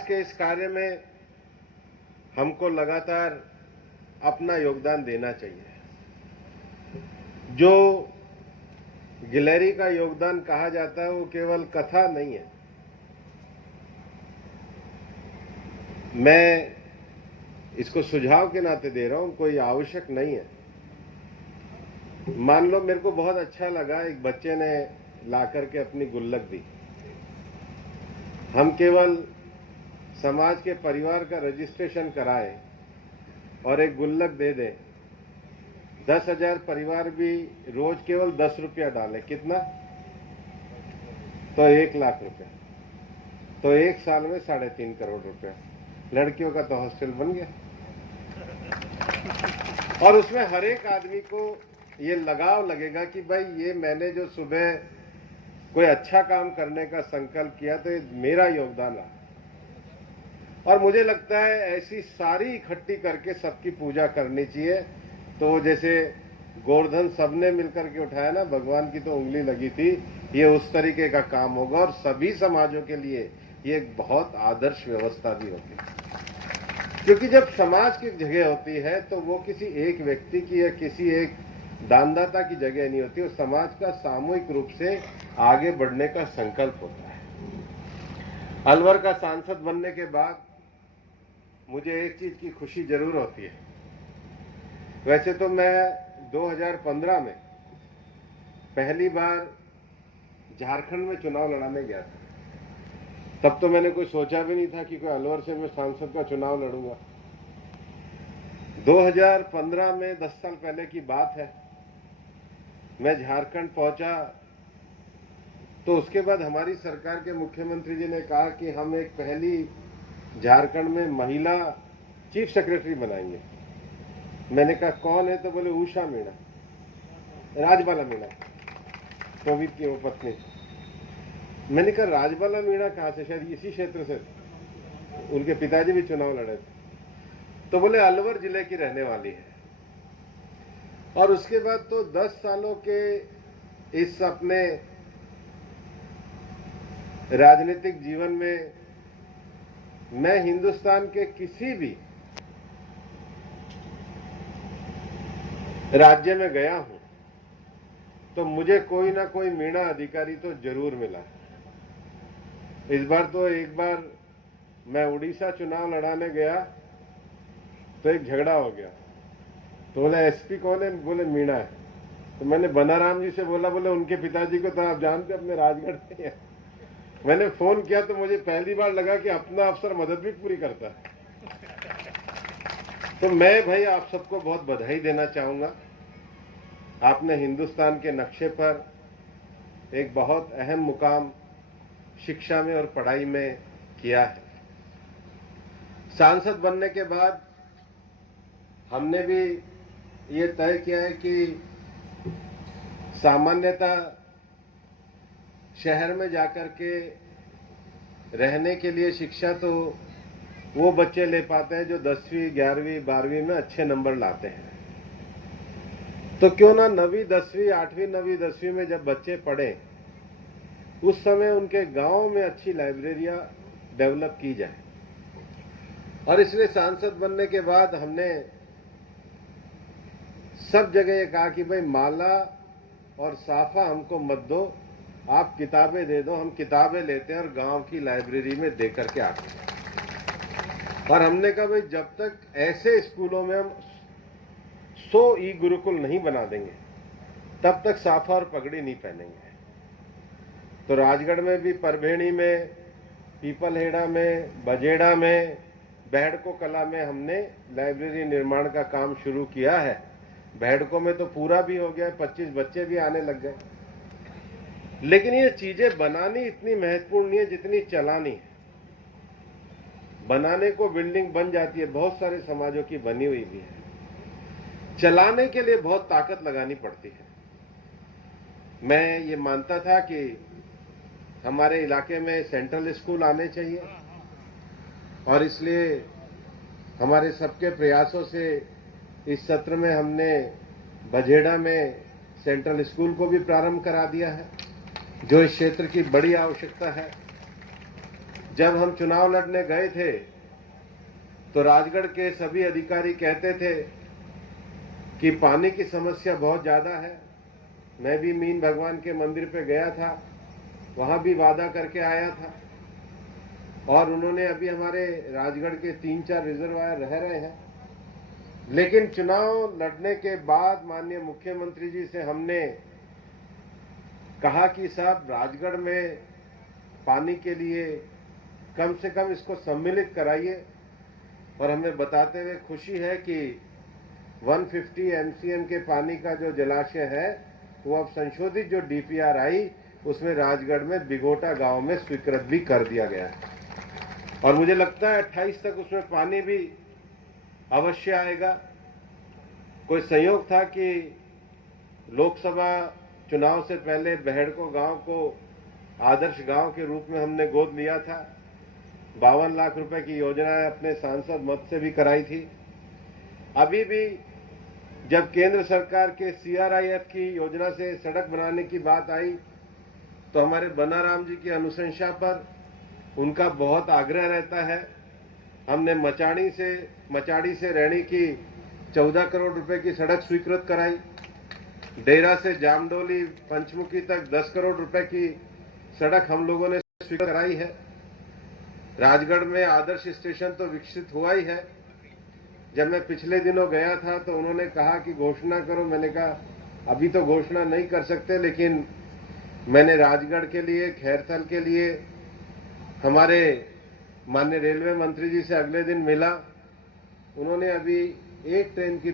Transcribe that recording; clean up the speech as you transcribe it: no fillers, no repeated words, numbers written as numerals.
विकास के इस कार्य में हमको लगातार अपना योगदान देना चाहिए। जो गिलहरी का योगदान कहा जाता है वो केवल कथा नहीं है। मैं इसको सुझाव के नाते दे रहा हूं, कोई आवश्यक नहीं है। मान लो मेरे को बहुत अच्छा लगा, एक बच्चे ने ला करके अपनी गुल्लक दी। हम केवल समाज के परिवार का रजिस्ट्रेशन कराएं और एक गुल्लक दे दें। 10,000 परिवार भी रोज केवल 10 रुपया डालें, कितना? तो 1 लाख रुपया, तो एक साल में 3.5 करोड़ रुपया। लड़कियों का तो हॉस्टल बन गया। और उसमें हर एक आदमी को ये लगाव लगेगा कि भाई ये मैंने जो सुबह कोई अच्छा काम करने का संकल्प किया तो ये मेरा योगदान रहा। और मुझे लगता है ऐसी सारी इकट्ठी करके सबकी पूजा करनी चाहिए। तो जैसे गोवर्धन सबने मिलकर के उठाया ना, भगवान की तो उंगली लगी थी, ये उस तरीके का काम होगा। और सभी समाजों के लिए ये एक बहुत आदर्श व्यवस्था भी होती है, क्योंकि जब समाज की जगह होती है तो वो किसी एक व्यक्ति की या किसी एक दानदाता की जगह नहीं होती, वो समाज का सामूहिक रूप से आगे बढ़ने का संकल्प होता है। अलवर का सांसद बनने के बाद मुझे एक चीज की खुशी जरूर होती है। वैसे तो मैं 2015 में पहली बार झारखंड में चुनाव लड़ाने गया था। तब तो मैंने कोई सोचा भी नहीं था कि कोई अलवर से मैं सांसद का चुनाव लड़ूंगा। 2015 में 10 साल पहले की बात है। मैं झारखंड पहुंचा तो उसके बाद हमारी सरकार के मुख्यमंत्री जी ने कहा कि हम एक पहली झारखंड में महिला चीफ सेक्रेटरी बनाएंगे। मैंने कहा कौन है? तो बोले उषा मीणा, राजबाला मीणा, कोविद की वो पत्नी। मैंने कहा राजबाला मीणा कहां से? शायद इसी क्षेत्र से, उनके पिताजी भी चुनाव लड़े थे। तो बोले अलवर जिले की रहने वाली है। और उसके बाद तो 10 सालों के इस अपने राजनीतिक जीवन में मैं हिंदुस्तान के किसी भी राज्य में गया हूं तो मुझे कोई ना कोई मीणा अधिकारी तो जरूर मिला। इस बार तो एक बार मैं उड़ीसा चुनाव लड़ाने गया तो एक झगड़ा हो गया। तो बोले एसपी कौन है? बोले मीणा है। तो मैंने बनाराम जी से बोला, बोले उनके पिताजी को तो आप जानते अपने राजगढ़ में है। मैंने फोन किया तो मुझे पहली बार लगा कि अपना अफसर मदद भी पूरी करता है। तो मैं भाई आप सबको बहुत बधाई देना चाहूंगा। आपने हिंदुस्तान के नक्शे पर एक बहुत अहम मुकाम शिक्षा में और पढ़ाई में किया है। सांसद बनने के बाद हमने भी ये तय किया है कि सामान्यतः शहर में जाकर के रहने के लिए शिक्षा तो वो बच्चे ले पाते हैं जो 10वीं, 11वीं, 12वीं में अच्छे नंबर लाते हैं। तो क्यों ना 9वीं, 10वीं, 8वीं, 9वीं, 10वीं में जब बच्चे पढ़े उस समय उनके गांव में अच्छी लाइब्रेरियां डेवलप की जाए। और इसलिए सांसद बनने के बाद हमने सब जगह ये कहा कि भाई माला और साफा हमको मत दो, आप किताबें दे दो, हम किताबें लेते हैं और गांव की लाइब्रेरी में दे करके आते हैं। और हमने कहा भाई जब तक ऐसे स्कूलों में हम 100 ई गुरुकुल नहीं बना देंगे तब तक साफा और पगड़ी नहीं पहनेंगे। तो राजगढ़ में भी, परभेणी में, पीपलहेड़ा में, बजेड़ा में, बैहड़को कला में हमने लाइब्रेरी निर्माण का काम शुरू किया है। बैहड़को में तो पूरा भी हो गया, 25 बच्चे भी आने लग गए। लेकिन ये चीजें बनानी इतनी महत्वपूर्ण नहीं है जितनी चलानी है। बनाने को बिल्डिंग बन जाती है, बहुत सारे समाजों की बनी हुई भी है। चलाने के लिए बहुत ताकत लगानी पड़ती है। मैं ये मानता था कि हमारे इलाके में सेंट्रल स्कूल आने चाहिए और इसलिए हमारे सबके प्रयासों से इस सत्र में हमने बजेड़ा में सेंट्रल स्कूल को भी प्रारंभ करा दिया है, जो इस क्षेत्र की बड़ी आवश्यकता है। जब हम चुनाव लड़ने गए थे तो राजगढ़ के सभी अधिकारी कहते थे कि पानी की समस्या बहुत ज्यादा है। मैं भी मीन भगवान के मंदिर पे गया था, वहां भी वादा करके आया था और उन्होंने अभी हमारे राजगढ़ के 3-4 रिजर्वायर रह रहे हैं। लेकिन चुनाव लड़ने के बाद माननीय मुख्यमंत्री जी से हमने कहा कि साहब राजगढ़ में पानी के लिए कम से कम इसको सम्मिलित कराइए, और हमें बताते हुए खुशी है कि 150 एमसीएम के पानी का जो जलाशय है वो अब संशोधित जो डीपीआर आई उसमें राजगढ़ में बिघोटा गांव में स्वीकृत भी कर दिया गया है और मुझे लगता है 28 तक उसमें पानी भी अवश्य आएगा। कोई संयोग था कि लोकसभा चुनाव से पहले बहेड़को गांव को आदर्श गांव के रूप में हमने गोद लिया था। 52 लाख रुपए की योजनाएं अपने सांसद मत से भी कराई थी। अभी भी जब केंद्र सरकार के सीआरआईएफ की योजना से सड़क बनाने की बात आई तो हमारे बनाराम जी की अनुशंसा पर उनका बहुत आग्रह रहता है। हमने मचाड़ी से रैणी की 14 करोड़ रुपए की सड़क स्वीकृत कराई। डेरा से जामडोली पंचमुखी तक 10 करोड़ रुपए की सड़क हम लोगों ने स्वीकृत कराई है। राजगढ़ में आदर्श स्टेशन तो विकसित हुआ ही है। जब मैं पिछले दिनों गया था तो उन्होंने कहा कि घोषणा करो। मैंने कहा अभी तो घोषणा नहीं कर सकते, लेकिन मैंने राजगढ़ के लिए, खैरथल के लिए हमारे माननीय रेलवे मंत्री जी से अगले दिन मिला। उन्होंने अभी एक ट्रेन की